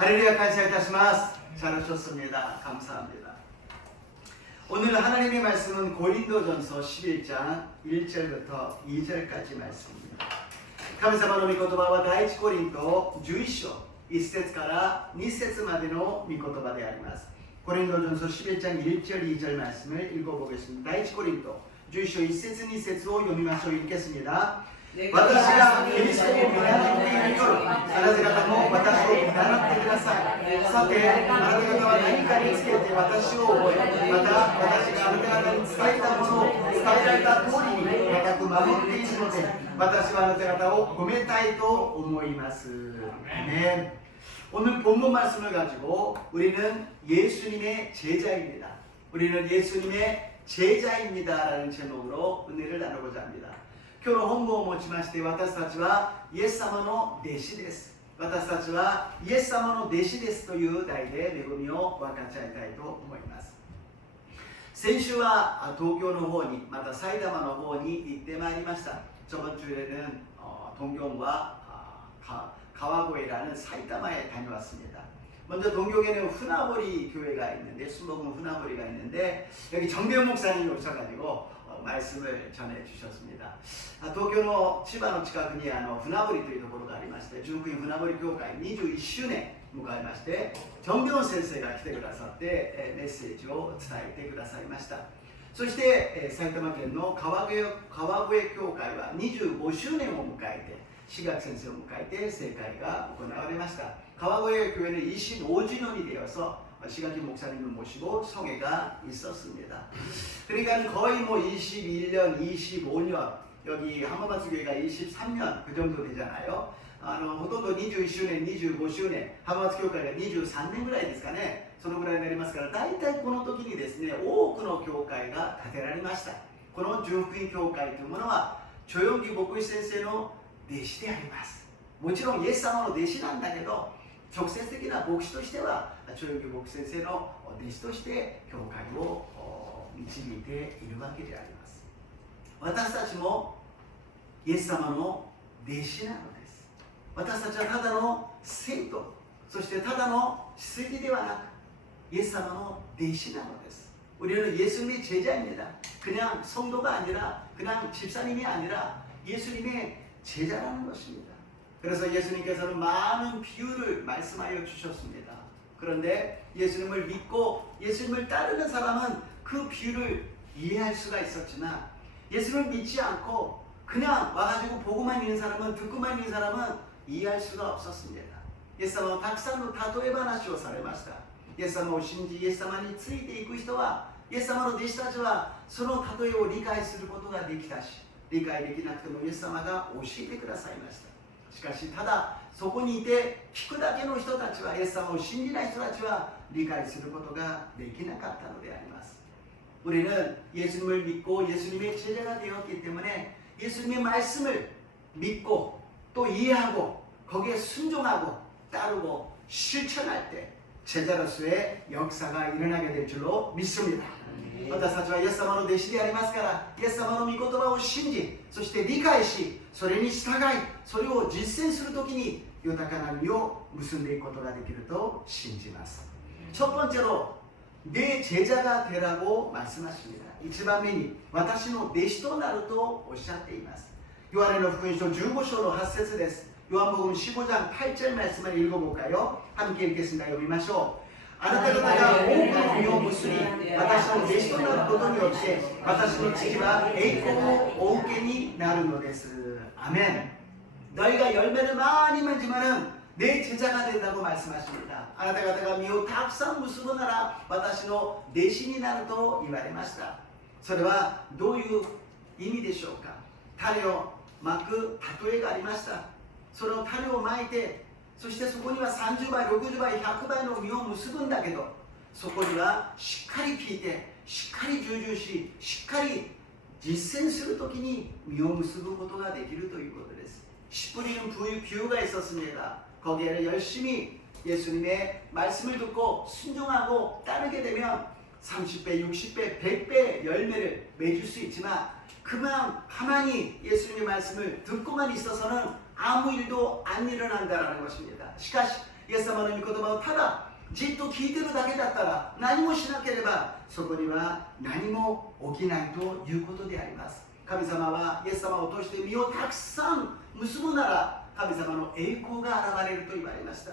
할렐루야, 감사합니다. 잘 오셨습니다. 감사합니다. 오늘 하나님의 말씀은 고린도전서 11장 1절부터 2절까지 말씀입니다. 神様の御言葉は第一コリント11章1節から2節までの御言葉であります。コリント전서 11장 1절 2절 말씀을 읽어보겠습니다. 第一コリント11章1節2節を読みましょう。읽겠습니다. 私がキリストを見習っている夜、あなた方も私を見習ってください。さて、あなた方は何かにつけて私を覚え、また私があなた方に伝えたものを伝えられた通りに固く守っているので、私はあなた方を褒めたいと思います。네. 오늘 본문 말씀을 가지고 우리는 예수님의 제자입니다. 우리는 예수님의 제자입니다라는 제목으로 은혜를 나누고자 합니다. 今日の本文をもちまして、私たちはイエス様の弟子です。私たちはイエス様の弟子ですという題で恵みを分かち合いたいと思います。先週は東京の方に、また埼玉の方に行ってまいりました。저번 주에는 동경과 가와고에라는 사이다마에 다녀왔습니다. 먼저 동경에는 후나보리 교회가 있는데, 순복음 후나보리가 있는데, 여기 정대현 목사님이 오셔가지고 말씀을 전해 주셨습니다. 東京の千葉の近くに船堀というところがありまして、純福音船堀教会21周年迎えまして、정대원先生が来てくださってメッセージを伝えてくださいました。そして埼玉県の川越教会は25周年を迎えて、志学先生を迎えて聖会が行われました。川越교회는 25주년이 되어서 시각기 목사님을 모시고 성회가 있었습니다. 그러니까 거의 뭐 21년, 25년, 여기 한마마스교회가 23년 그 정도 되잖아요. ほとんど21周年、25周年、浜松教会が23年ぐらいですかね。そのぐらいになりますから、大体この時にですね、多くの教会が建てられました。この純福音教会というものは、조영기牧師先生の弟子であります。もちろんイエス様の弟子なんだけど、直接的な牧師としては조영기牧師先生の弟子として教会を導いているわけであります。私たちもイエス様の弟子なのです。私たちはただの生徒、そしてただの子孫ではなくイエス様の弟子なのです。우리는 예수님의 제자입니다. 그냥 성도가 아니라, 그냥 집사님이 아니라 예수님의 제자라는 것입니다. 그래서 예수님께서는 많은 비유를 말씀하여 주셨습니다. 그런데 예수님을 믿고 예수님을 따르는 사람은 그 비유를 이해할 수가 있었지만, 예수님을 믿지 않고 그냥 와가지고 보고만 있는 사람은, 듣고만 있는 사람은 이해할 수가 없었습니다. イエス様はたくさんの例え話をされました。イエス様を信じ、イエス様についていく人は、イエス様の弟子たちはその例えを理解することができたし、理解できなくてもイエス様が教えてくださいました。しかし、ただそこにいて聞くだけの人たちは、イエス様を信じない人たちは理解することができなかったのであります。 우리는 예수님을 믿고 예수님의 제자가 되었기 때문에 예수님의 말씀을 믿고 또 이해하고 거기에 순종하고 따르고 실천할 때 제자로서의 역사가 일어나게 될 줄로 믿습니다. 私たちはイエス様の弟子でありますから、イエス様の御言葉を信じ、そして理解し、それに従い、それを実践するときに豊かな実を結んでいくことができると信じます。첫 번째로 내 제자가 되라고 말씀하십니다. 一番目に私の弟子となるとおっしゃっています。ヨハネの福音書15章の8節です。 요한복음 15장 8절 말씀을 읽어볼까요? 함께 읽겠습니다. 読みましょう。あなた方が多くの実を結び、私の弟子となることによって、私の父は栄光をお受けになるのです。아멘. 너희가 열매를 많이 맺으면은 내 제자가 된다고 말씀하십니다. あなた方が実をたくさん結ぶなら、私の弟子になると言われました。それはどういう意味でしょうか。種をまく例えがありました。その種をまいて、そしてそこには30倍、60倍、100倍の実を結ぶんだけど、そこにはしっかり聞いて、しっかり従順し、しっかり実践するときに実を結ぶことができるということです。씨 뿌리는 비유가 있었습니다. 거기에는 열심히 예수님의 말씀을 듣고 순종하고 따르게 되면 30배, 60배, 100배 열매를 맺을 수 있지만, 그만 가만히 예수님의 말씀을 듣고만 있어서는 아무 일도 안 일어난다라는 것입니다. しかしイエス様の御言葉をただじっと聞いてるだけだったら、何もしなければそこには何も起きないということであります。神様はイエス様を通して実をたくさん結ぶなら神様の栄光が現れると言われました。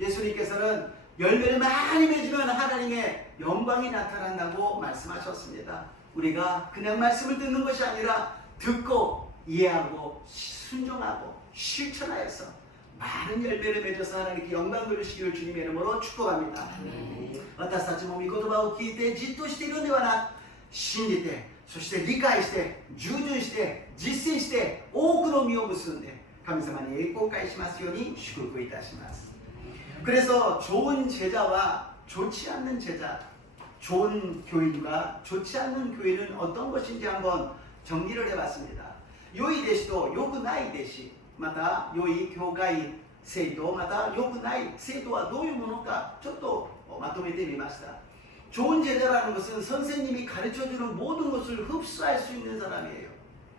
예수님께서는 열매를 많이 맺으면 하나님의 영광이 나타난다고 말씀하셨습니다. 우리가 그냥 말씀을 듣는 것이 아니라 듣고 이해하고 순종하고 실천하여서 많은 열매를 맺어서 하나님께 영광 돌리시기를 주님의 이름으로 축복합니다. 私たちも御言葉を聞いてじっとしているのではなく、信じて、そして理解して、従順して、実践して多くの実を結んで神様に栄光を返しますように祝福いたします。 그래서 좋은 제자와 좋지 않는 제자, 좋은 교인과 좋지 않는 교인은 어떤 것인지 한번 정리를 해봤습니다. 요이 대시도 요구나이 대시, 마다 요이 교가이 세이도, 마다 요구나이 세이도와 노유모노가 저도 마토메테 미마시다. 좋은 제자라는 것은 선생님이 가르쳐주는 모든 것을 흡수할 수 있는 사람이에요.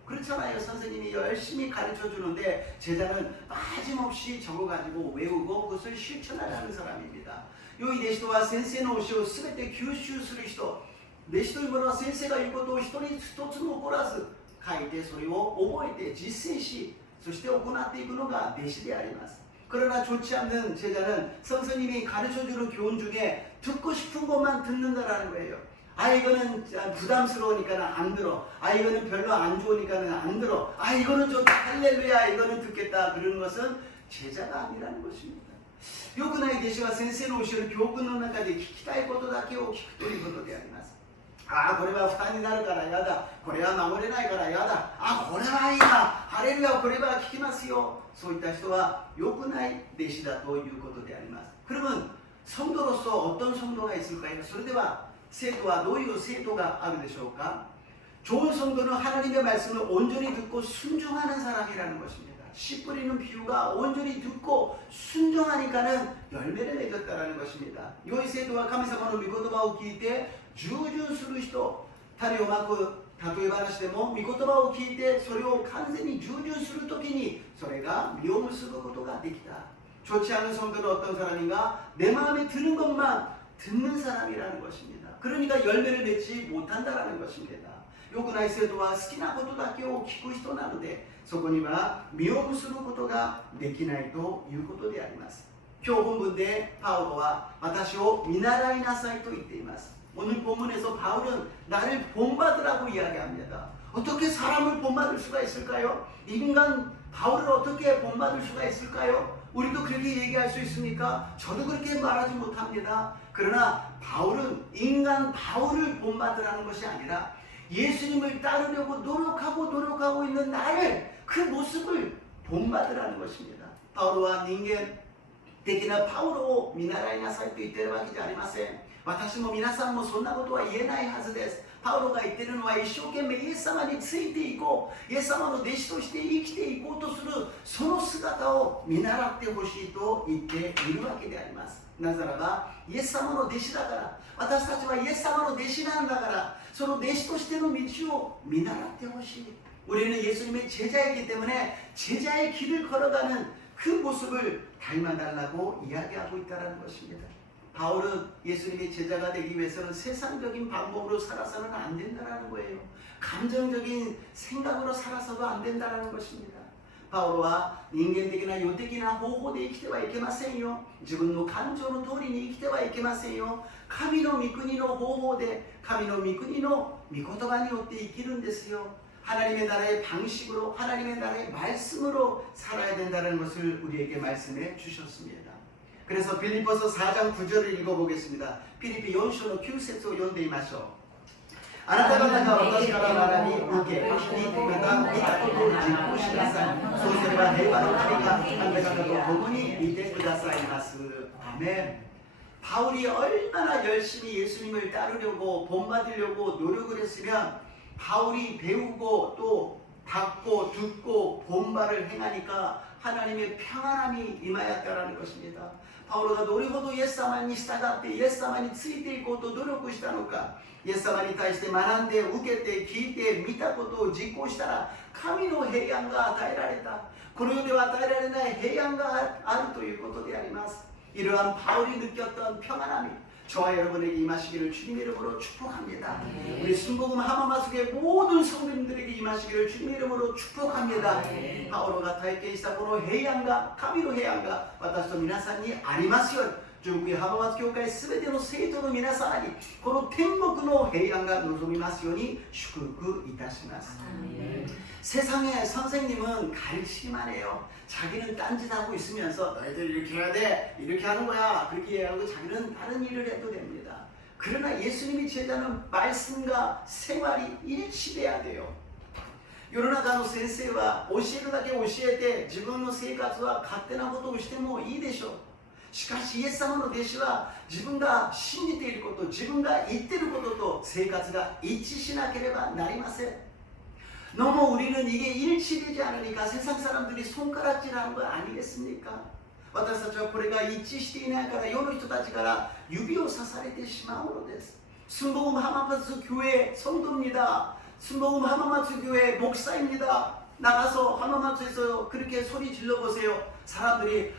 그렇잖아요. 선생님이 열심히 가르쳐 주는데 제자는 빠짐없이 적어가지고 외우고 그것을 실천하는 사람입니다. 요이 네시도와 센세의 오시오 스베테 규슈する人、弟子というものは先生が言うことを一人一つも残らず書いてそれを覚えて実践し、そして行っていくのが弟子であります。 그러나 좋지 않는 제자는 선생님이 가르쳐주는 교훈 중에 듣고 싶은 것만 듣는다라는 거예요. 아 이거는 부담스러우니까는 안 들어. 아 이거는 별로 안 좋으니까는 안 들어. 아 이거는 좀 할렐루야 이거는 듣겠다. 그러는 것은 제자가 아니라는 것입니다. よくない弟子は先生の教える教訓の中で聞きたいことだけを聞くということであります。ああこれは負担になるからやだ。これは守れないからやだ。あこれはいいな。ハレルヤこれは聞きますよ。そういった人は良くない弟子だということであります。 그러면 성도로서 어떤 성도가 있을까요? それでは 세도와 노유 세도가 아르되쇼까? 좋은 성도는 하나님의 말씀을 온전히 듣고 순종하는 사람이라는 것입니다. 씨 뿌리는 비유가 온전히 듣고 순종하니까는 열매를 맺었다라는 것입니다. 요이 세도와神様の御言葉を聞いて従順する人、種をまく例え話でも御言葉を聞いてそれを完全に従順するときにそれが実を結ぶことができた. 좋지 않은 성도는 어떤 사람인가? 내 마음에 드는 것만 듣는 사람이라는 것입니다. 그러니까 열매를 맺지 못한다라는 것입니다. 良くない生徒は好きなことだけを聞く人なのでそこには実を結ぶことができないということであります。今日本文でパウロは私を見習いなさいと言っています。 오늘 본문에서 바울은 나를 본받으라고 이야기합니다. 어떻게 사람을 본받을 수가 있을까요? 인간 바울을 어떻게 본받을 수가 있을까요? 우리도 그렇게 얘기할 수 있습니까? 저도 그렇게 말하지 못합니다. 그러나 바울은 인간 바울을 본받으라는 것이 아니라 예수님을 따르려고 노력하고 있는 나를 그 모습을 본받으라는 것입니다. 바울과 인간的なパウロを見習いなさいと言っているわけじゃありません。私も皆さんもそんなことは言えないはずです。パウロが言っているのは一生懸命イエス様についていこう、イエス様の弟子として生きていこうとするその姿を見習ってほしいと言っているわけであります。なぜならばイエス様の弟子だから、私たちはイエス様の弟子なんだから、その弟子としての道を見習ってほしい。 우리는 예수님의 제자이기 때문에 제자의 길을 걸어가는 그 모습을 닮아달라고 이야기하고 있다는 것입니다. 바울은 예수님의 제자가 되기 위해서는 세상적인 방법으로 살아서는 안 된다는 거예요. 감정적인 생각으로 살아서도 안 된다는 것입니다. 바울은 인간的な世的な方法で生きてはいけませんよ。自分の感情の通りに生きてはいけませんよ。神の御国の方法で神の御国の御言葉によって生きるんですよ。 하나님의 나라의 방식으로 하나님의 나라의 말씀으로 살아야 된다는 것을 우리에게 말씀해 주셨습니다. 그래서 빌립보서 4장 9절을 읽어보겠습니다. 필리피 4章の9節を読んでみましょう。あなた方が私から学び受け、聞いてまた見たことを実行しなさい。そうすれば平和の神があなた方と共にいてくださいます。아멘. 바울이 얼마나 열심히 예수님을 따르려고 본받으려고 노력을 했으면 바울이 배우고 또 받고 듣고 본바를 행하니까 하나님의 평안함이 임하였다라는 것입니다. 바울가 どれほどイエス様に従ってイエス様についていこうと努力したのか、イエス様に対して学んで受けて聞いて見たことを実行したら神の平安が与えられた。この世では与えられない平安があるということであります。 이러한 바울이 느꼈던 평안함이 저와 여러분에게 임하시기를 주님 이름으로 축복합니다. 우리 순복음 하마마숙의 모든 성도님들에게 임하시기를 주님 이름으로 축복합니다. 바오로 가타이케 이사고로 해양가 카미로 해양가 와타시토 미나산이 아리마스요. 中国浜松教会すべての生徒の皆様にこの天国の平安が望みますように祝福いたします。 세상에 선생님은 가르치기만 해요. 자기는 딴짓하고 있으면서 너희들 이렇게 해야 돼, 이렇게 하는 거야, 그렇게 얘기하고 자기는 다른 일을 해도 됩니다. 그러나 예수님이 제자는 말씀과 생활이 일치돼야 돼요. 世の中の先生は教えるだけ教えて自分の生活は勝手なことをしてもいいでしょう。しかしイエス様の弟子は自分が信じていること、自分が言っていることと生活が一致しなければなりません。 너무 우리는 이게 일치되지 않으니까 세상 사람들이 손가락질하는 거 아니겠습니까? 私たちはこれが一致していないから世の人たちから指をさされてしまうのです。 순복음 하마마츠 교회 성도입니다. 순복음 하마마츠 교회 목사입니다. 나가서 하마마츠에서 그렇게 소리 질러보세요. 사람들이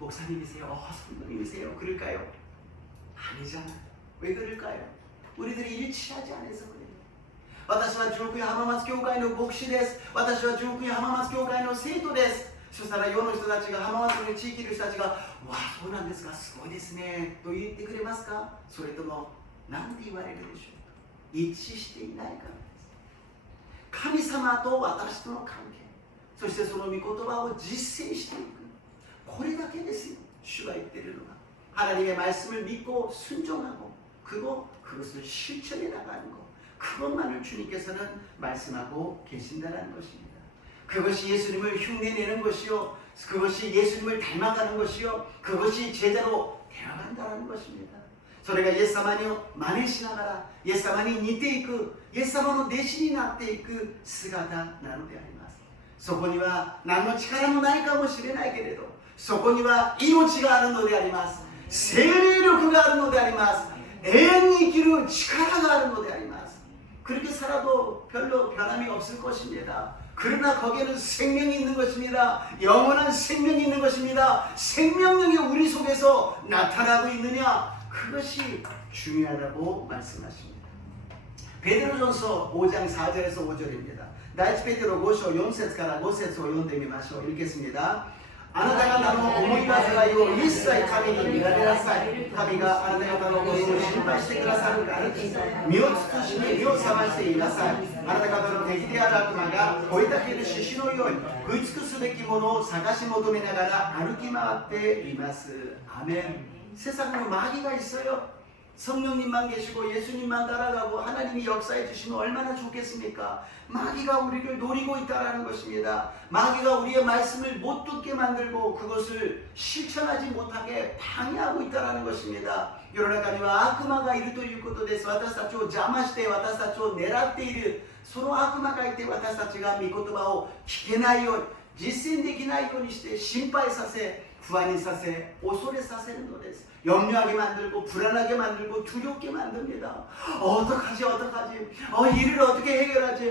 목사님이세요? 성도님이세요? 그럴까요? 아니잖아요. 왜 그럴까요? 우리들이 일치하지 않아서 그래요. 私は中国浜松教会の牧師です。私は中国浜松教会の生徒です。そしたら世の人たちが浜松の地域の人たちがわあそうなんですかすごいですねと言ってくれますかそれとも何て言われるでしょうか一致していないからです。神様と私との関係そしてその御言葉を実践していくこれだけですよ主が言っているのは하나님의 말씀을 믿고 순종하고 그리고 그것을 실천해 나가는 것 그것만을 주님께서는 말씀하고 계신다는 것입니다. 그것이 예수님을 흉내내는 것이요. 그것이 예수님을 닮아가는 것이요. 그것이 제자로 되어간다는 것입니다. それがイエス様に真似しながらイエス様に似ていくイエス様の弟子になっていく姿なのであります。そこには何の力もないかもしれないけれどそこには命があるのであります。生命力があるのであります。永遠に生きる力があるのであります。 그렇게 살아도 별로 변함이 없을 것입니다. 그러나 거기에는 생명이 있는 것입니다. 영원한 생명이 있는 것입니다. 생명력이 우리 속에서 나타나고 있느냐 그것이 중요하다고 말씀하십니다. 베드로전서 5장 4절에서 5절입니다. 第一ペテロ5章4節から5節を読んでみましょう。 읽겠습니다. あなた方の思い煩いを一切神に見られなさい。神があなた方のことを心配してくださるからです。身を尽くし身を覚ましていなさい。あなた方の敵である悪魔が吠えたける獅子のように食い尽くすべきものを探し求めながら歩き回っています。アメン。 세상에 마귀가 있어요. 성령님만 계시고 예수님만 따라가고 하나님이 역사해 주시면 얼마나 좋겠습니까? 마귀가 우리를 노리고 있다는 것입니다. 마귀가 우리의 말씀을 못 듣게 만들고 그것을 실천하지 못하게 방해하고 있다는 것입니다. 世の中には悪魔がいるということです。私たちを邪魔して私たちを狙っているその悪魔がいて私たちが御言葉を聞けないように実践できないようにして心配させ 불안히 사세, 오소리 사세는 노래스. 염려하게 만들고 불안하게 만들고 두렵게 만듭니다. 어떡하지 어떡하지 일을 어떻게 해결하지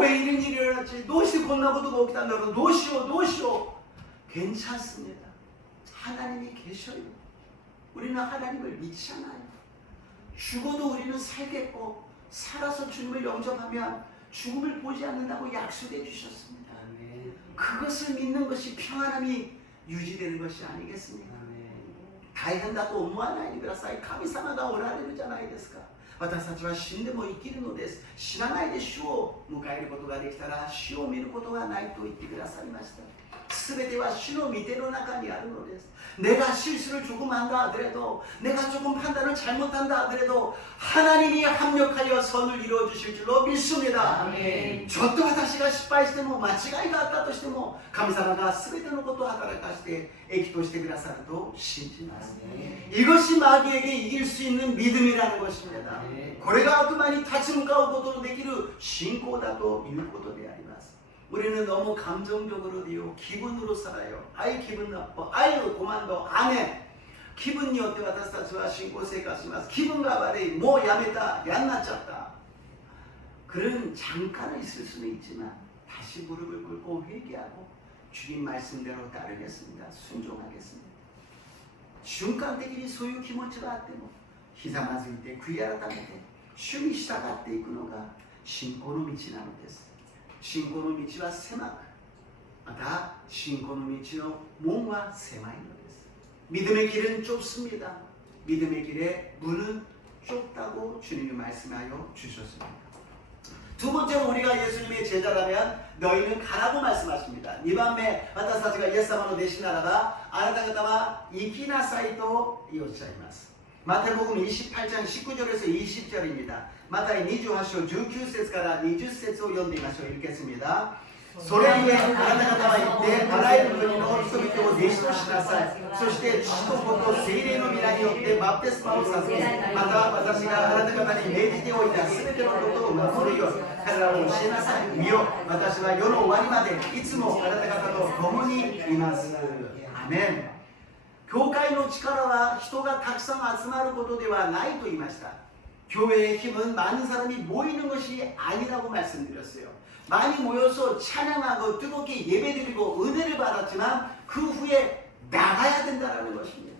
왜 이런 일이 일어났지 노시 곤나고도 먹다 너는 노시오 괜찮습니다. 하나님이 계셔요. 우리는 하나님을 믿지 않아요. 죽어도 우리는 살겠고 살아서 주님을 영접하면 죽음을 보지 않는다고 약속해 주셨습니다. 그것을 믿는 것이 평안함이 유지되는 것이 아니겠습니까? 大変だと思わないでください。神様がおられるじゃないですか。私たちは死んでも生きるのです。死なないで主を迎えることができたら主を見ることがないと言ってくださいました。すべては主の御手の中にあるのです。 내가 실수를 조금 한다 하더라도 내가 조금 판단을 잘못한다 하더라도 하나님이 합력하여 선을 이루어 주실 줄로 믿습니다. 아멘. ちょっと私が失敗しても間違いがあったとしても神様が全てのことを働かして益としてくださると信じます。 이것이 마귀에게 이길 수 있는 믿음이라는 것입니다. これが悪魔に立ち向かうことのできる信仰だということであります。 우리는 너무 감정적으로요 기분으로 살아요. 아이 기분 나빠. 아유 고만도 안해. 기분이 어때私たちは信仰生活します. 기분가悪い. 뭐 야매다. 얀나쳤다. 그런 잠깐은 있을 수는 있지만 다시 무릎을 꿇고 회개하고 주님 말씀대로 따르겠습니다. 순종하겠습니다. 瞬間的にそういう気持ちがあってもひざまずいて悔い改めて主に従っていくのが信仰の道なのです。信仰の道は狭く、また信仰の道の門は狭いのです。믿음의 길은 좁습니다. 믿음의 길의 문은 좁다고 주님이 말씀하여 주셨습니다. 두 번째로 우리가 예수님의 제자라면 너희는 가라고 말씀하십니다. 2番目、私たちがイエス様の弟子ならばあなた方は行きなさいとおっしゃいます。마태복음 28장 19절에서 20절입니다. 마태의 28장 19節から 20節を読んでみましょう。 읽겠습니다. それゆえあなた方は行ってあらゆる国の人々を弟子としなさい。そして父と子と聖霊の皆によってバプテスマを授け、また私があなた方に命じておいたすべてのことを守るように彼らを教えなさい。見よ、私は世の終わりまでいつもあなた方と共にいます。アメン。教会の力は人がたくさん集まることではないと言いました。 교회의 힘은 많은 사람이 모이는 것이 아니라고 말씀드렸어요. 많이 모여서 찬양하고 뜨겁게 예배드리고 은혜를 받았지만 그 후에 나가야 된다는 것입니다.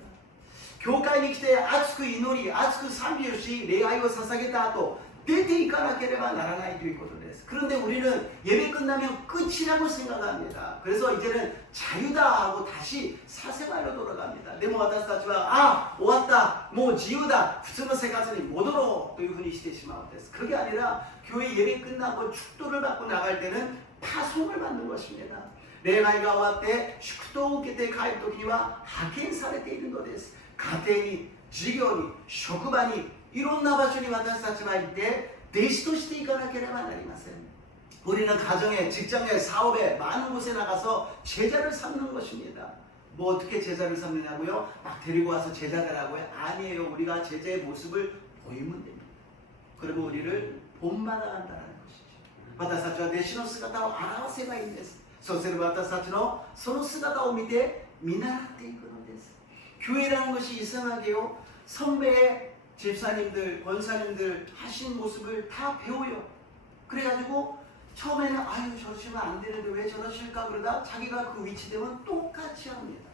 교회에 来て熱く祈り、熱く賛美をし、礼拝を捧げた後、出ていかなければならないということです。 그런데 우리는 예배 끝나면 끝이라고 생각합니다. 그래서 이제는 자유다 하고 다시 사생활로 돌아갑니다. でも私たちは終わった、もう自由だ、普通の生活に戻ろうというふうにしてしまうんです。 그게 아니라 교회 예배 끝나고 축도를 받고 나갈 때는 파송을 받는 것입니다. 礼拝が終わって祝祷を受けて帰る時には派遣されているのです。 家庭に、事業に、職場に、いろんな場所に私たちは行って弟子としていかなければなりません。 우리는 가정에, 직장에, 사업에 많은 곳에 나가서 제자를 삼는 것입니다. 뭐 어떻게 제자를 삼느냐고요? 막 데리고 와서 제자들하고요? 아니에요. 우리가 제자의 모습을 보이면 됩니다. 그러면 우리를 본받아간다는 것이죠. 私たちは弟子の姿を表せばいいんです。そうすれば私たちのその姿を見て見習っていくのです。 교회라는 것이 이상하게요. 선배의 집사님들, 권사님들 하신 모습을 다 배워요. 그래가지고 처음에는 아유 저러시면 안 되는데 왜 저러실까 그러다 자기가 그 위치 되면 똑같이 합니다.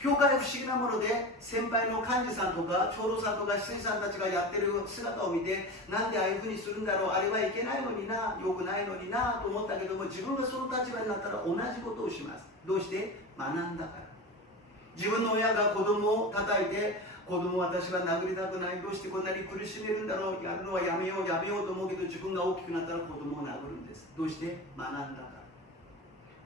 교회의 不思議なもので先輩の幹事さんとか長老さんとか執事さんたちがやってる姿を見てなんでああいうふうにするんだろう、あれはいけないのにな、良くないのになと思ったけども、自分がその立場になったら同じことをします。どうして？学んだから。自分の親が子供を叩いて、子供を私は殴りたくない、どうしてこんなに苦しめるんだろう、やるのはやめようと思うけど、自分が大きくなったら子供を殴るんです。どうして？学んだか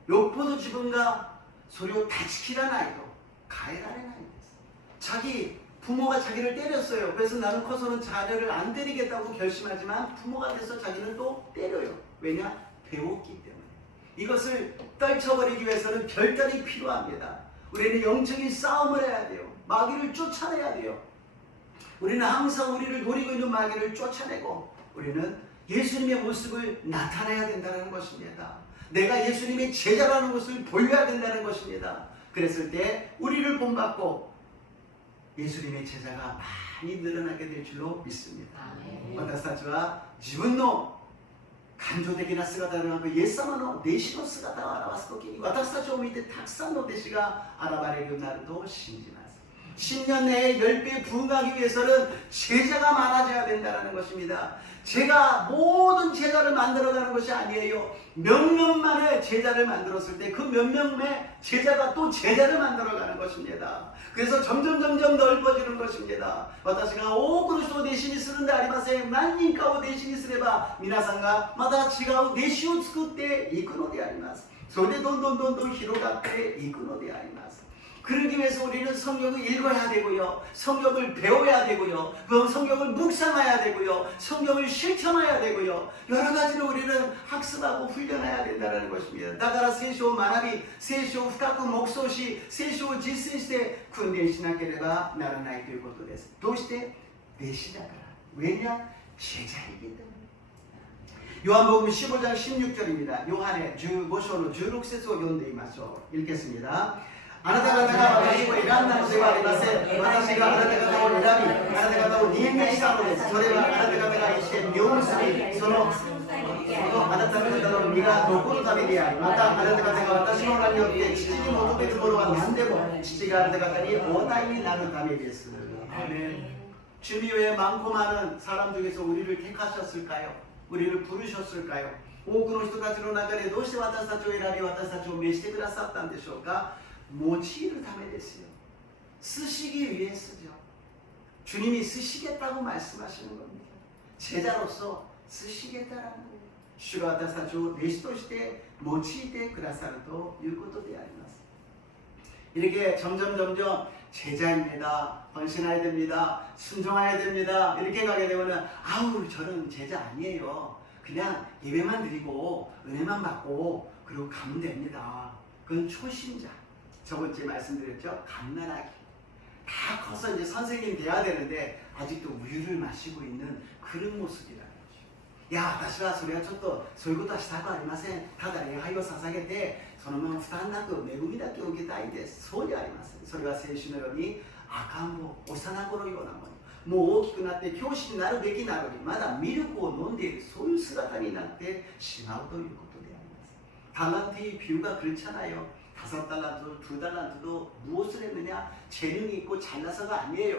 ら。よっぽど自分がそれを断ち切らないと変えられないんです。 자기 부모가 자기를 때렸어요. 그래서 나는 커서는 자녀를 안 때리겠다고 결심하지만 부모가 돼서 자기는 또 때려요. 왜냐? 배웠기 때문에. 이것을 떨쳐버리기 위해서는 결단이 필요합니다. 우리는 영적인 싸움을 해야 돼요. 마귀를 쫓아내야 돼요. 우리는 항상 우리를 노리고 있는 마귀를 쫓아내고 우리는 예수님의 모습을 나타내야 된다는 것입니다. 내가 예수님의 제자라는 것을 보여야 된다는 것입니다. 그랬을 때 우리를 본받고 예수님의 제자가 많이 늘어나게 될 줄로 믿습니다. 私たちは自分の感情的な姿ではなくイエス様の弟子の姿を表すときに私たちを見てたくさんの弟子が現れるようになると信じます。 10년 내에 10배 부흥하기 위해서는 제자가 많아져야 된다는 것입니다. 제가 모든 제자를 만들어가는 것이 아니에요. 몇 명만의 제자를 만들었을 때 그 몇 명의 제자가 또 제자를 만들어가는 것입니다. 그래서 점점 넓어지는 것입니다. 私が多くの人を弟子にするんでありません。何人かを弟子にすれば皆さんがまた違う弟子を作っていくのであります。それでどんどん広がっていくのであります。 그러기 위해서 우리는 성경을 읽어야 되고요. 성경을 배워야 되고요. 그 성경을 묵상해야 되고요. 성경을 실천해야 되고요. 여러 가지로 우리는 학습하고 훈련해야 된다는 것입니다. だから聖書を学び、聖書を深く黙想し、聖書を実践して訓練しなければならないということです。どうして弟子だから。왜냐? 제자이기 때문에. 요한복음 15장 16절입니다. 요한의 15章の16節を読んでみましょう。 읽겠습니다. あなた方が私を選んだのではありません。私があなた方を選び、あなた方を任命したのです。それはあなた方が一して実を結び、そのあなた方の実が残るためであり、またあなた方が私の名によって父に求めるものは何でも父があなた方にお与えになるためです。아멘. 주님 왜 많고 많은 사람 중에서 우리를 택하셨을까요? 우리를 부르셨을까요? 多くの人たちの中でどうして私たちを選び私たちを召してくださったんでしょうか。用いるためですよ。 쓰시기 위해서죠. 주님이 쓰시겠다고 말씀하시는 겁니다. 제자로서 쓰시겠다라는 거예요. 주가 私たちを弟子として用いてくださるということであります。 이렇게 점점 제자입니다. 헌신해야 됩니다. 순종해야 됩니다. 이렇게 가게 되면 아우 저는 제자 아니에요. 그냥 예배만 드리고 은혜만 받고 그리고 가면 됩니다. 그건 초신자. 저번주에 말씀드렸죠. 갓난아기. 다 커서 이제 선생님 돼야 되는데 아직도 우유를 마시고 있는 그런 모습이라는 거죠. 야, 私はそれはちょっとそういうことはしたくありません。ただ礼拝を捧げてそのまま負担なく恵みだけを受けたいです。そうではありません。それは聖書のように赤ん坊、幼子のようなもの。もう大きくなって教師になるべきなのにまだミルクを飲んでいるそういう姿になってしまうということであります。 달란트의 비유가 그렇잖아요. 5달란트, 2달란트도 무엇을 했느냐? 재능이 있고 잘나서가 아니에요.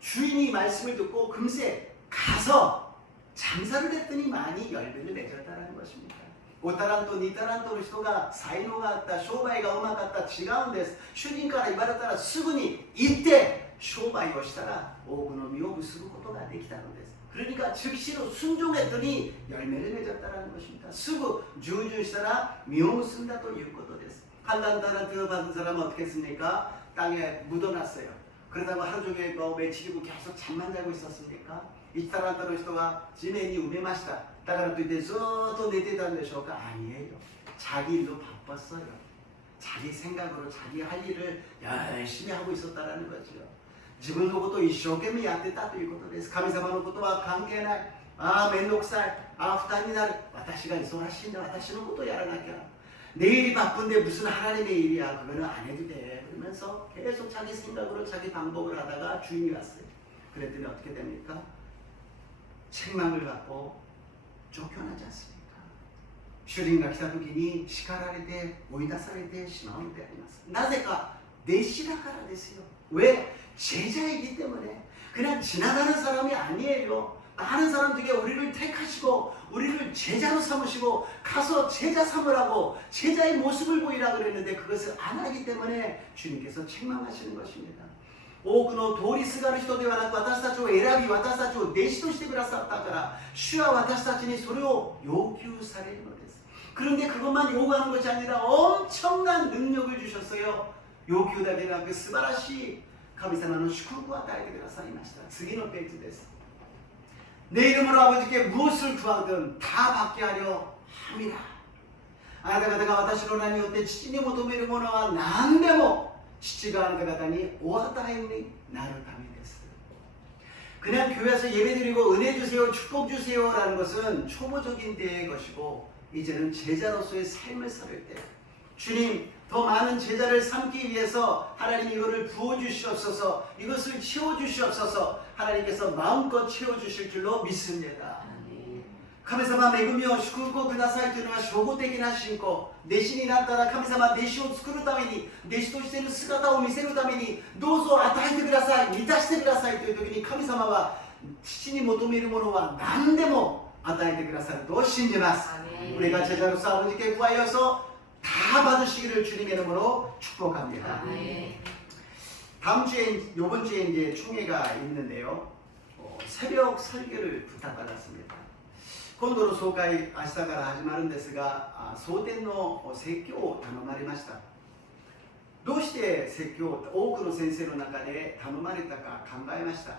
주인이 말씀을 듣고 금세 가서 장사를 했더니 많이 열매를 맺었다는 것입니다. 5달란트, 2달란트の人が才能があった、商売がうまかった、違うんです。主人から言われたらすぐに行って商売をしたら多くの実を結ぶことができたのです。 그러니까 즉시로 순종했더니 열매를 맺었다는 것입니다. すぐ従順したら実を結んだということです。 한 달란트 받은 사람은 어떻게 했습니까? 땅에 묻어놨어요. 그러다가 하루 종일 며칠이고 계속 잠만 자고 있었습니까? 1달란트의人が 지면이 우매마시다. だからといってずっと寝てたんでしょうか? 아니에요. 자기 일로 바빴어요. 자기 생각으로 자기 할 일을 열심히 하고 있었다라는 거죠. 自分のことを一生懸命やってたということです。神様のことは関係ない。ああ、めんどくさい。ああ、負担になる。私が忙しいんだ。私のことをやらなきゃ。 내일이 바쁜데 무슨 하나님의 일이야. 그거는 안 해도 돼. 그러면서 계속 자기 생각으로 자기 방법을 하다가 주인이 왔어요. 그랬더니 어떻게 됩니까? 책망을 받고 쫓겨나지 않습니까? 主人が来た時に叱られて追い出されてしまうのであります。なぜか弟子だからですよ。 왜? 제자이기 때문에. 그냥 지나가는 사람이 아니에요. 많은 사람들에게 우리를 택하시고 우리를 제자로 삼으시고 가서 제자 삼으라고 제자의 모습을 보이라 그랬는데 그것을 안 하기 때문에 주님께서 책망하시는 것입니다. 多くの通りすがる人ではなく私たちを選び私たちを弟子としてくださったから主は私たちにそれを要求されるのです。 그런데 그것만 요구하는 것이 아니라 엄청난 능력을 주셨어요. 요구だけでなく素晴らしい神様の祝福を与えてくださいました。次のページです。 내 이름으로 아버지께 무엇을 구하든 다 받게 하려 함이라. あなた方が私の名によって父に求めるものは何でも父があなた方にお与えになるためです。 그냥 교회에서 예배드리고 은혜 주세요, 축복 주세요라는 것은 초보적인 때의 것이고 이제는 제자로서의 삶을 살 때 주님 더 많은 제자를 삼기 위해서 하나님 이거를 부어주시옵소서 이것을 채워주시옵소서 하나님께서 마음껏 채워주실 줄로 믿습니다. 神様恵みを祝福をくださいというのは初歩的な信仰。弟子になったら神様弟子を作るために弟子としての姿を見せるためにどうぞ与えてください満たしてくださいという時に神様は父に求めるものは何でも与えてくださると信じます。 우리가 제자로서 아버지께 구하여서 다 받으시기를 주님의 이름으로 축복합니다. 다음 주에 이번 주에 이제 총회가 있는데요. 새벽 설교를 부탁받았습니다. 今度の総会明日から始まるんですが、蒼天の説教を頼まれました。どうして説教を多くの先生の中で頼まれたか考えました。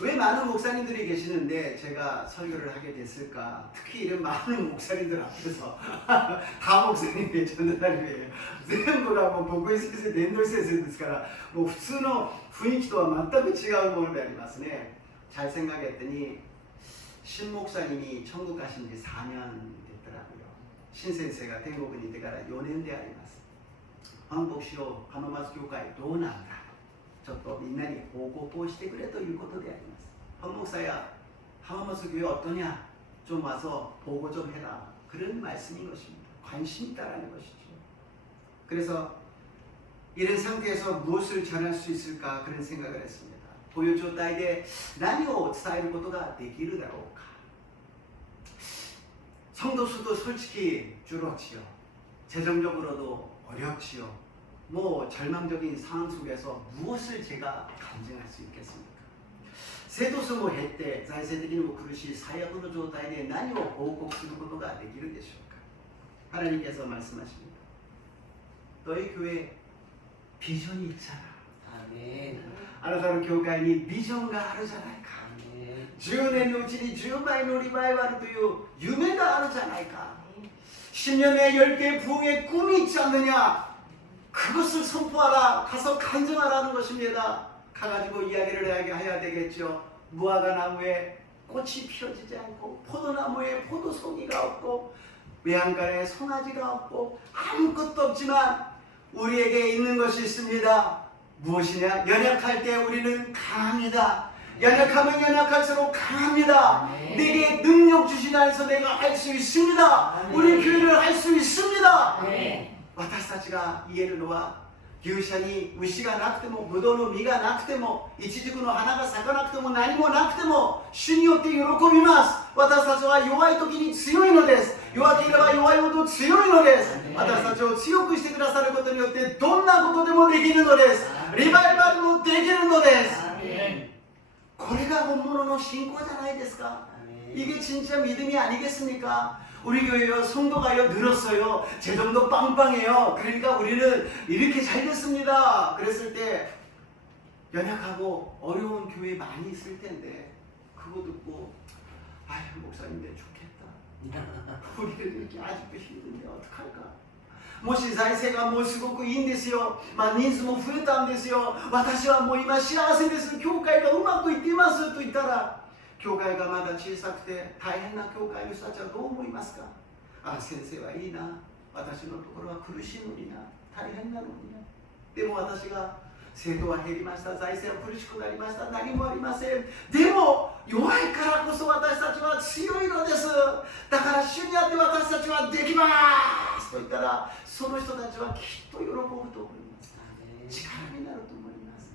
왜 많은 목사님들이 계시는데 제가 설교를 하게 됐을까? 특히 이런 많은 목사님들 앞에서 다 목사님이 전도사님이에요. 全部がもう牧師先生、伝道師先生ですから、もう普通の雰囲気とは全く違うものでありますね。잘 생각했더니 신 목사님이 천국 가신 지 4년 됐더라고요. 신先生が天国にいてから4年であります。反牧師を浜松教会どうなんだちょっとみんなに報告をしてくれということであります。한목사야浜松 교회 어떠냐 좀 와서 보고 좀 해라 그런 말씀인 것입니다. 관심 있다라는 것이죠. 그래서 이런 상태에서 무엇을 전할 수 있을까 그런 생각을 했습니다. こういう状態で何を伝えることができるだろうか。 성도 수도 솔직히 줄었지요. 재정적으로도 어렵지요. 뭐 절망적인 상황 속에서 무엇을 제가 간증할 수 있겠습니까? 生徒数も減って財政的にも苦しい最悪の状態で何を報告することができるでしょうか。 하나님께서 말씀하십니다. 너희 교회 비전이 있잖아. 아멘. あなたの教会にビジョンがあるじゃないか。 10年のうちに10倍のリバイバルという夢があるじゃないか。 10년에 10개의 부흥의 꿈이 있지 않느냐. 그것을 선포하라. 가서 간증하라는 것입니다. 가가지고 이야기를 해야 되겠죠. 무화과 나무에 꽃이 피어지지 않고 포도나무에 포도송이가 없고 외양간에 송아지가 없고 아무것도 없지만 우리에게 있는 것이 있습니다. 무엇이냐? 연약할 때 우리는 강합니다. 연약하면 연약할수록 강합니다. 내게 능력 주신 안에서 내가 할 수 있습니다. 우리 교회를 할 수 있습니다. 私たちが言えるのは牛舎に牛がなくてもブドウの実がなくてもイチジクの花が咲かなくても何もなくても主によって喜びます。私たちは弱い時に強いのです。弱ければ弱いほど強いのです。私たちを強くしてくださることによってどんなことでもできるのです。リバイバルもできるのです。これが本物の信仰じゃないですか。 이게 진짜 믿음이 아니겠습니까? 우리 교회요 성도가요 늘었어요. 재정도 빵빵해요. 그러니까 우리는 이렇게 잘 됐습니다. 그랬을 때 연약하고 어려운 교회 많이 있을 텐데 그거 듣고 아유 목사님들 좋겠다. 우리는 이렇게 아직도 힘든데 어떡할까? もし財政がもうすごくいいんですよ。人数も増えたんですよ。私はもう今幸せです。教会がうまくいっていますと言ったら教会がまだ小さくて大変な教会の人たちはどう思いますか。あ、先生はいいな。私のところは苦しいのにな。大変なのにな。でも私が生徒は減りました。財政は苦しくなりました。何もありません。でも弱いからこそ私たちは強いのです。だから主にあって私たちはできますと言ったらその人たちはきっと喜ぶと思います。力になると思います。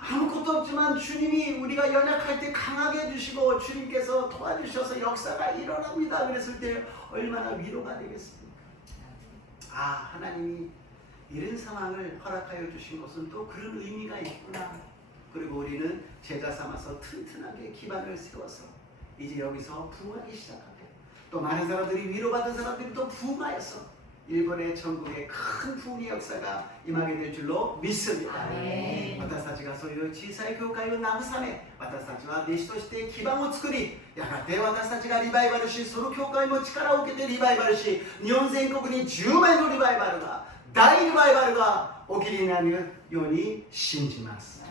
아무것도 없지만 주님이 우리가 연약할 때 강하게 해주시고 주님께서 도와주셔서 역사가 일어납니다. 그랬을 때 얼마나 위로가 되겠습니까? 아, 하나님이 이런 상황을 허락하여 주신 것은 또 그런 의미가 있구나. 그리고 우리는 제자 삼아서 튼튼하게 기반을 세워서 이제 여기서 부흥하기 시작하게. 또 많은 사람들이 위로받은 사람들이 또 부흥하여서 일본의 전국에 큰 부흥의 역사가 임하게 될 줄로 믿습니다. 私たちがそういう小さい教会を慰め私たちは弟子として基盤を作りやがて私たちがリバイバルしその教会も力を受けてリバイバルし日本全国に10倍のリバイバルが大リバイバルが起きるように信じます。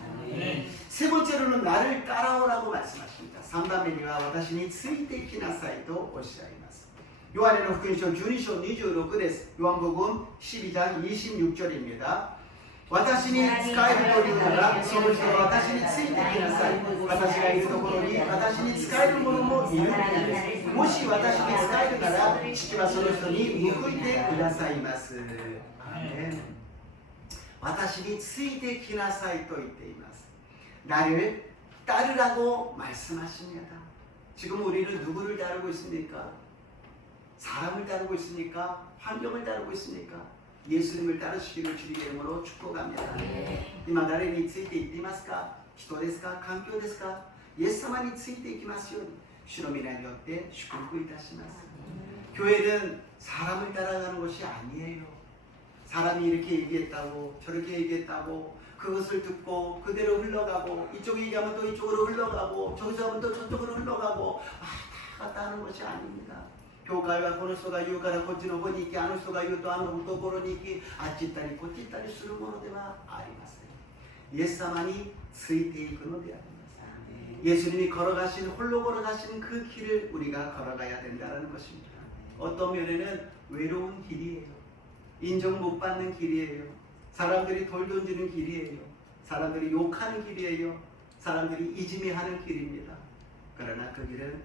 세 번째로는 나를 따라오라고 말씀하십니다. 3番目には私についてきなさいとおっしゃいます。 요한의福音書 12章 26です。 요한복음 12장 26절입니다. 私に仕えるというならその人は私についてきなさい。私がいるところに私に仕える者もいるのです。もし私に仕えるなら父はその人に報いてくださいます。アーメン。私についてきなさいと言っています。 나를 따르라고 말씀하십니다. 지금 우리는 누구를 따르고 있습니까? 사람을 따르고 있습니까? 환경을 따르고 있습니까? 예수님을 따르시기를 주님의 이름으로 축복합니다. 今誰についていっていますか? 人ですか? 環境ですか? イエス様についていきますように主の皆によって祝福いたします. 교회는 사람을 따라가는 것이 아니에요. 사람이 이렇게 얘기했다고 저렇게 얘기했다고 그것을 듣고 그대로 흘러가고 이쪽에 얘기하면 또 이쪽으로 흘러가고 저기서 하면 또 저쪽으로 흘러가고 다 갔다 하는 것이 아닙니다. 教会はこの人が言うからこっちの方に行きあの人が言うとあのところに行きあっち行ったりこっち行ったりするものではありません。イエス様についていくのであります。 예수님이 걸어가신 홀로 걸어가신 그 길을 우리가 걸어가야 된다는 것입니다. 어떤 면에는 외로운 길이에요. 인정 못 받는 길이에요. 사람들이 돌 던지는 길이에요. 사람들이 욕하는 길이에요. 사람들이 이지매하는 길입니다. 그러나 그 길은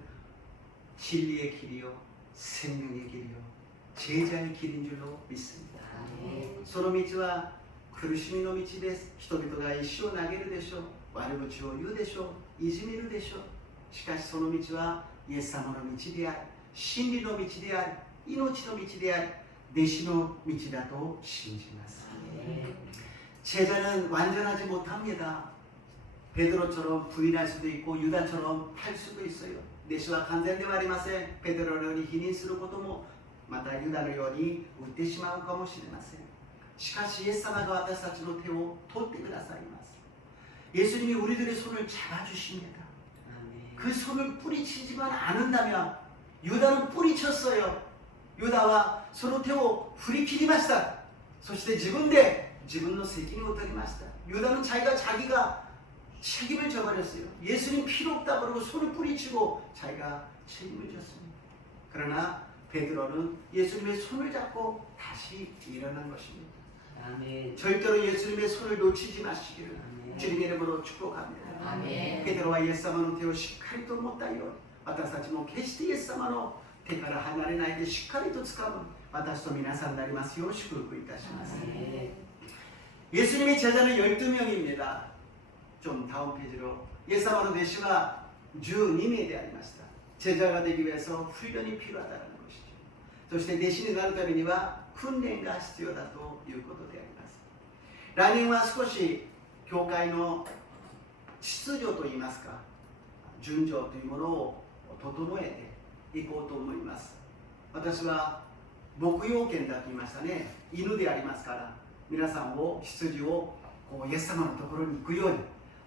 진리의 길이요, 생명의 길이요, 제자의 길인 줄로 믿습니다. その道は苦しみの道です。人々が石を投げるでしょう。悪口を言うでしょう。いじめるでしょう。しかしその道はイエス様の道であり、真理の道であり、命の道であり、弟子の道だと信じます。 제자는 완전하지 못합니다. 베드로처럼 부인할 수도 있고 유다처럼 할 수도 있어요. 弟子は完全ではありません。ペテロのように否認することも、またユダのように売ってしまうかもしれません。しかしイエス様が私たちの手を取ってくださいます。 예수님이 우리들의 손을 잡아주십니다. 그 손을 뿌리치지만 않는다면, 유다는 뿌리쳤어요. 유다와 その手を振り切りました。そして自分で自分の責任を取りました。 유다는 자기가 책임을 져버렸어요. 예수님 필요 없다 그러고 손을 뿌리치고 자기가 책임을 졌습니다. 그러나 베드로는 예수님의 손을 잡고 다시 일어난 것입니다. 아멘. 절대로 예수님의 손을 놓치지 마시기를 주님의 이름으로 축복합니다. 아멘. 베드로와 예수님의手をしっかりと持ったように、私たちも決してイエス様の手から離れないでしっかりと掴む私と皆さんになりますよう祝福いたします。 예수님의 제자는 12명입니다. 좀 다음 페이지로. 예수님의弟子は 12名でありました。 제자가 되기 위해서 훈련이 필요하다는 것이죠. そして弟子になるためには訓練が必要だということであります。 来年は少し教会の秩序といいますか、順序というものを整えていこうと思います。 私は牧羊犬だと言いましたね。犬でありますから、皆さんを羊をこうイエス様のところに行くように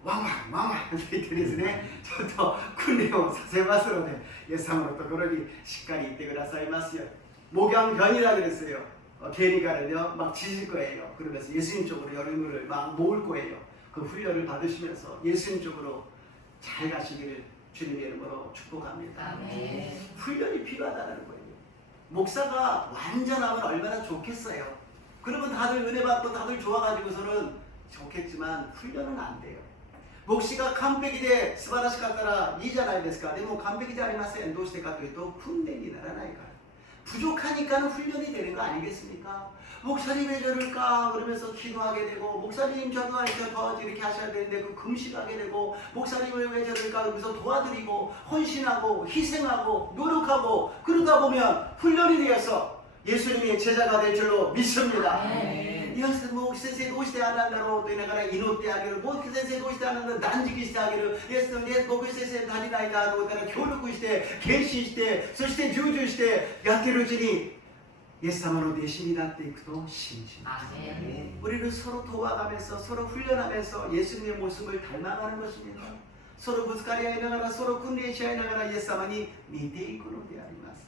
ワンワンワンワンと言ってですね、ちょっと訓練をさせますので、イエス様のところにしっかり行ってくださいますよ。 목양견이라 그랬어요. 괜히 가려면 막 짖을 거예요. 그러면서 예수님 쪽으로 여러분을 막 모을 거예요. 그 훈련을 받으시면서 예수님 쪽으로 잘 가시기를 주님의 이름으로 축복합니다. 아멘. 훈련이 필요하다는 거예요. 목사가 완전하면 얼마나 좋겠어요. 그러면 다들 은혜 받고 다들 좋아가지고서는 좋겠지만 훈련은 안 돼요. 목시가 完璧で 素晴らしかったらいいじゃないですか。でも完璧じゃありません。どうしてかというと訓練にならないから。 부족하니까는 훈련이 되는 거 아니겠습니까? 목사님 왜 저럴까? 그러면서 기도하게 되고, 목사님 저도 더 이렇게 하셔야 되는데 그 금식하게 되고, 목사님 왜 저럴까? 그러면서 도와드리고, 헌신하고, 희생하고, 노력하고, 그러다 보면 훈련이 되어서 예수님의 제자가 될 줄로 믿습니다. 아멘. いや先生どうしてあれなんだろうと言いながら祈ってあげる。僕先生どうしてあれなんだ断食してあげる。イエスのね、僕先生足りないかと思ったら協力して、献身して、そして従順してやってるうちにイエス様の弟子になっていくと信じます。 우리는 서로 도와가면서 서로 훈련하면서 예수님의 모습을 닮아가는 것입니다. 서로 부스카리아에 나가라 서로 군대시아에 나가라 예수님이 밑에 이끄는 데 아리마스.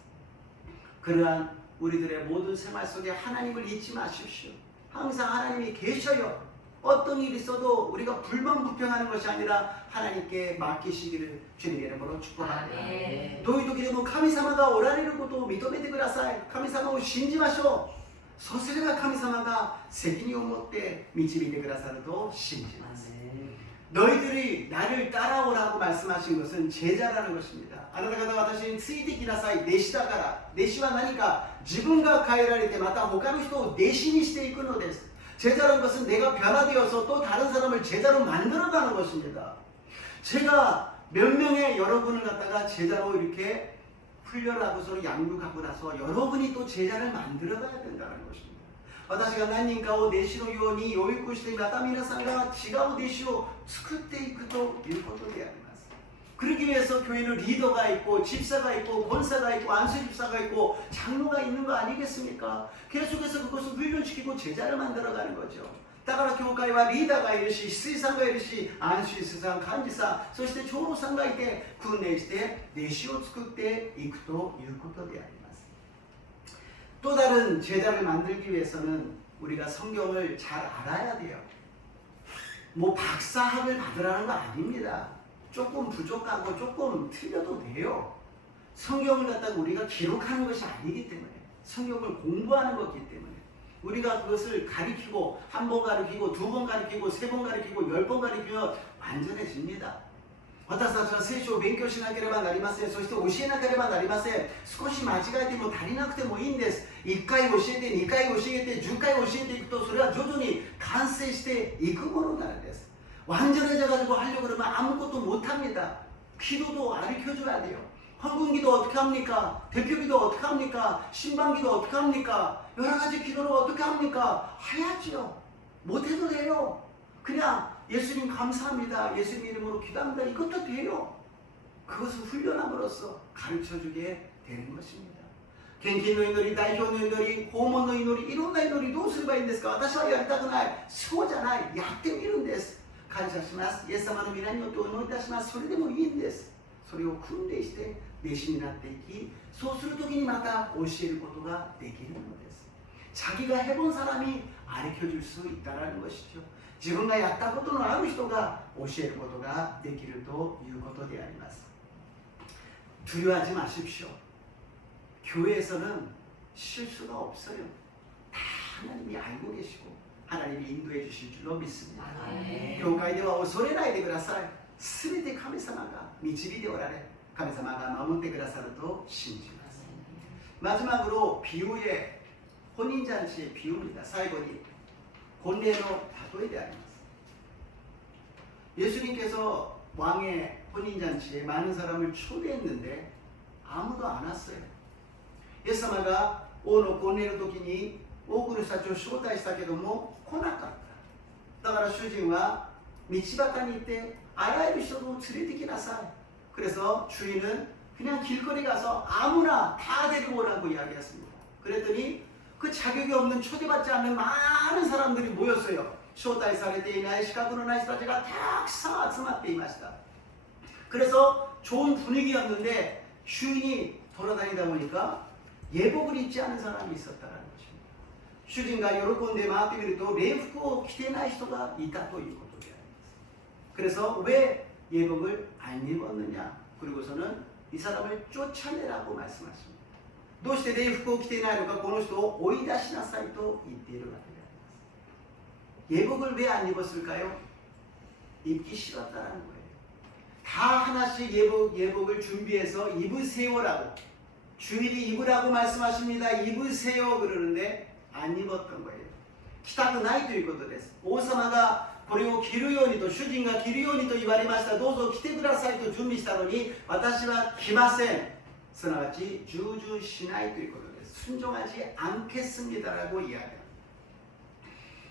그러한 우리들의 모든 생활 속에 하나님을 잊지 마십시오. 항상 하나님이 계셔요. 어떤 일이 있어도 우리가 불만불평하는 것이 아니라 하나님께 맡기시기를 주님의 이름으로 축복합니다. 도이도기에 뭐 카미사마가 오라리를 것도 믿어내てください. 카미사마를 信じましょう. そうすれば神様が責任を持って導いてくださると信じます. 너희들이 나를 따라오라고 말씀하신 것은 제자라는 것입니다. あなた方は私についてきなさい。弟子だから。弟子は何か自分が変えられてまた他の人を弟子にしていくのです。 제자라는 것은 내가 변화되어서 또 다른 사람을 제자로 만들어가는 것입니다. 제가 몇 명의 여러분을 갖다가 제자로 이렇게 훈련하고서 양육하고 나서 여러분이 또 제자를 만들어가야 된다는 것입니다. 私が何人かを弟子のように養育してまた皆さんが違う弟子を作っていくということであります. 그러기 위해서 교회는 리더가 있고 집사가 있고 권사가 있고 안수집사가 있고 장로가 있는 거 아니겠습니까? 계속해서 그것을 훈련시키고 제자를 만들어가는 거죠. だから教会はリーダーがいるし、執事さんがいるし、安守士さん、幹事さん、そして長老さんがいて訓練して弟子を作っていくということであります. 또 다른 제자를 만들기 위해서는 우리가 성경을 잘 알아야 돼요. 뭐 박사학을 받으라는 거 아닙니다. 조금 부족하고 조금 틀려도 돼요. 성경을 갖다가 우리가 기록하는 것이 아니기 때문에, 성경을 공부하는 것이기 때문에 우리가 그것을 가리키고 한 번 가리키고 두 번 가리키고 세 번 가리키고 10번 가리키면 완전해집니다. 私たちは聖書を勉強しなければなりません。そして教えなければなりません。少し間違えても足りなくてもいいんです。1回教えて2回教えて10回教えていくとそれは徐々に完成していくものなんです。 완전해져가지고 하려고 그러면 아무것도 못합니다. 기도도 가르쳐줘야 돼요. 헌금기도 어떻게 합니까? 대표기도 어떻게 합니까? 신방기도 어떻게 합니까? 여러가지 기도를 어떻게 합니까? 해야지요. 못해도 돼요. 그냥 예수님 감사합니다. 예수님 이름으로 기도합니다. 이것도 돼요. 그것을 훈련함으로써 가르쳐주게 되는 것입니다. 献金の祈り、代表の祈り、訪問の祈り、いろんな祈りどうすればいいんですか？私はやりたくない。そうじゃない。やってみるんです。感謝します。イエス様の皆によってお祈りいたします。それでもいいんです。それを訓練して弟子になっていき、そうするときにまた教えることができるのです。 자기가 해본 사람이 가르쳐줄 수 있다는 것이죠. 自分がやったことのある人が教えることができるということであります。 두려워하지 마십시오. 교회에서는 실수가 없어요. 다 하나님이 알고 계시고 하나님이 인도해 주실 줄로 믿습니다. 교회では恐れないでください。すべて神様が導いておられ、神様が守ってくださると信じます。 마지막으로 비유의 혼인잔치의 비유입니다. 最後に 곤례의 다도에 대하여입니다. 예수님께서 왕의 혼인잔치에 많은 사람을 초대했는데 아무도 안 왔어요. イエス様が王の婚礼の時に多くの人たちを招待したけども来なかった。だから主人は道端にいてあらゆる人を連れてきなさい。 그래서 주인은 그냥 길거리 가서 아무나 다 데리고 오라고 이야기했습니다. 그랬더니 그 자격이 없는 초대받지 않는 많은 사람들이 모였어요. 招待されていない資格のない人たちがたくさん集まっていました。 그래서 좋은 분위기였는데 주인이 돌아다니다 보니까 예복을 입지 않은 사람이 있었다는 것입니다. 主人が喜んで回ってみると礼服を着てない人がいたということであります。 그래서 왜 예복을 안 입었느냐? 그리고서는 이 사람을 쫓아내라고 말씀하십니다. どうして礼服を着ていないのかこの人を追い出しなさいと言っているわけであります。 예복을 왜 안 입었을까요? 입기 싫었다는 거예요. 다 하나씩 예복을 준비해서 입으세요라고 주인이 입으라고 말씀하십니다. 입으세요 그러는데 안 입었던 거예요. 着たくないということです。王様がこれを着るようにと主人が着るようにと言われました。どうぞ着てくださいと準備したのに私は着ません。すなわち従順しないということです。 순종하지 않겠습니다라고 이야기합니다.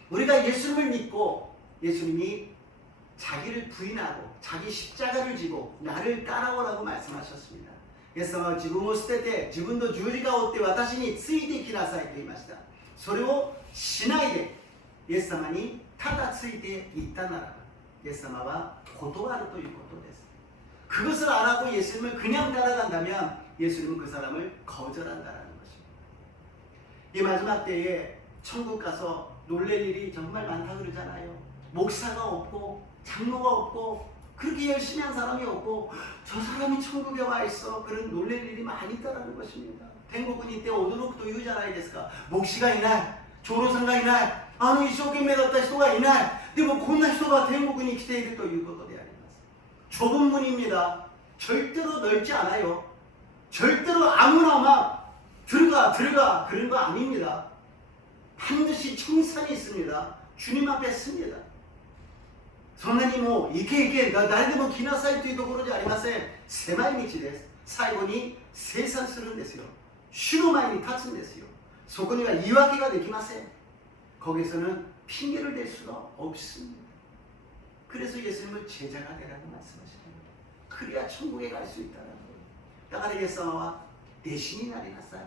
우리가 예수님을 믿고 예수님이 자기를 부인하고 자기 십자가를 지고 나를 따라오라고 말씀하셨습니다. イエス様は自分を捨てて自分の十字架を追って私についてきなさいと言いました。それをしないでイエス様にただついていったならばイエス様は断るということです。 그것을 안 하고 예수님을 그냥 따라간다면 예수님은 그 사람을 거절한다는 것입니다. 이 마지막 때에 천국 가서 놀랄 일이 정말 많다 그러잖아요. 목사가 없고 장로가 없고 그렇게 열심히 한 사람이 없고 저 사람이 천국에 와 있어 그런 놀랄 일이 많이 있다는 것입니다. 天国に行って驚くというじゃないですか。牧師がいない、長老さんがいない、あの一生懸命だった人がいない。でもこんな人が天国に来ているということであります。 좁은 문입니다. 절대로 넓지 않아요. 절대로 아무나 막 들어가 그런 거 아닙니다. 반드시 청산이 있습니다. 주님 앞에 씁니다. そんなにもう行け行け誰でも来なさいというところじゃありません。狭い道です。最後に清算するんですよ。主の前に立つんですよ。そこには言い訳ができません。 거기서는 핑계를 댈 수가 없습니다. 그래서 예수님은 제자가 되라고 말씀하십니다. 그래야 천국에 갈 수 있다는 거예요. だからイエス様は弟子になりなさい。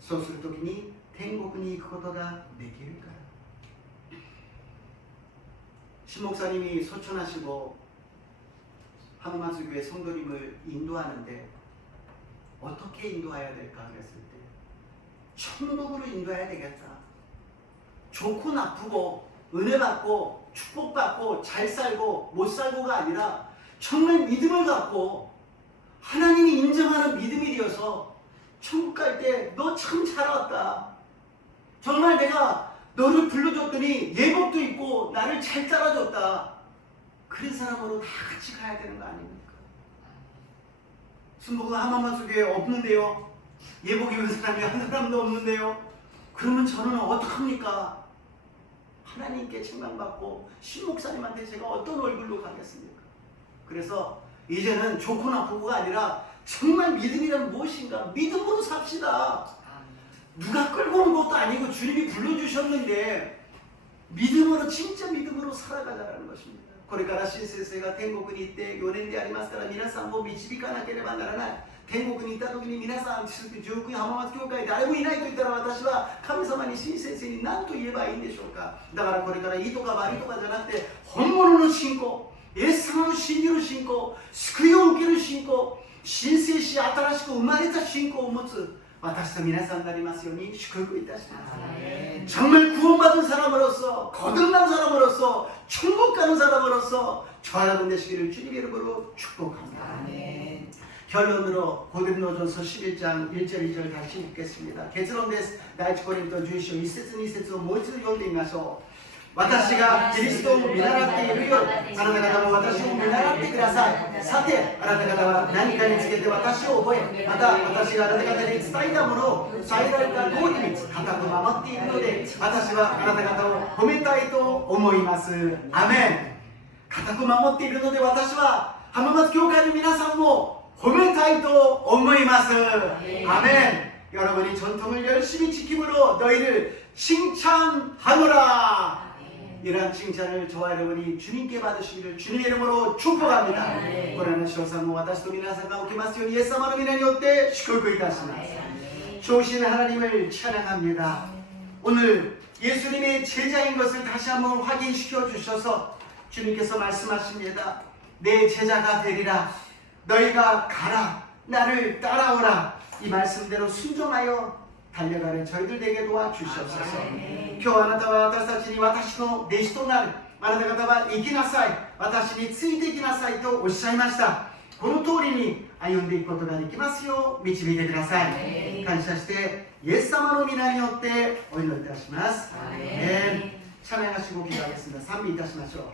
そうするときに天国に行くことができるから。 신목사님이 소천하시고 하무만수교회 성도님을 인도하는데 어떻게 인도해야 될까 그랬을 때 천국으로 인도해야 되겠다. 좋고 나쁘고 은혜 받고 축복받고 잘 살고 못 살고가 아니라 정말 믿음을 갖고 하나님이 인정하는 믿음이 되어서 천국 갈 때 너 참 잘 왔다. 정말 내가 너를 불러줬더니 예복도 있고 나를 잘 따라줬다. 그런 사람으로 다 같이 가야 되는 거 아닙니까? 순복음 하마마 속에 없는데요. 예복 입은 사람이 한 사람도 없는데요. 그러면 저는 어떡합니까? 하나님께 책망받고 신목사님한테 제가 어떤 얼굴로 가겠습니까? 그래서 이제는 좋고 나쁘고가 아니라 정말 믿음이란 무엇인가 믿음으로 삽시다. 누가 끌고 온 것도 아니고 주님이 불러주셨는데 믿음으로 진짜 믿음으로 살아가자는 것입니다. これから新先生が天国に行って4年でありますから皆さんも導かなければならない。天国に行った時に皆さん上空浜松教会誰もいないと言ったら私は神様に新先生に何と言えばいいんでしょうか。だからこれからいいとか悪いとかじゃなくて本物の信仰、イエス様を信じる信仰、救いを受ける信仰、新生し新しく生まれた信仰を持つ私と皆さんになりますように祝福いたします。 정말 구원받은 사람으로서 거듭난 사람으로서 천국 가는 사람으로서 저와 여러분 되시기를 주님의 이름으로 축복합니다. 결론으로 고린도전서 11장 1절 2절 다시 읽겠습니다. 결론です. 第一コリント11章1節2節をもう一度読んでみましょう。私がキリストを見習っているようにあなた方も私を見習ってください。さてあなた方は何かにつけて私を覚え、また私があなた方に伝えたものを伝えられた通りに固く守っているので私はあなた方を褒めたいと思います。アメン。固く守っているので私は浜松教会の皆さんも褒めたいと思います。アメン。 여러분이 전통을 열심히 지킴으로 너희를 칭찬하노라. 이러한 칭찬을 저와 여러분이 주님께 받으시기를 주님의 이름으로 축복합니다. 고난의 시험상고 와타시도 미나상가 오키마스요 예수様の皆によって祝福いたします. 좋으신 하나님을 찬양합니다. 오늘 예수님의 제자인 것을 다시 한번 확인시켜 주셔서 주님께서 말씀하십니다. 내 제자가 되리라. 너희가 가라. 나를 따라오라. 이 말씀대로 순종하여 달려가는 저희들 되게 도와주시옵소서. 今日あなたは私たちに私の弟子となる。あなた方は行きなさい。私についてきなさいとおっしゃいました。この通りに歩んでいくことができますよう導いてください。感謝してイエス様の皆によってお祈りいたします。찬양하시고 기도하겠습니다.賛美いたしましょう。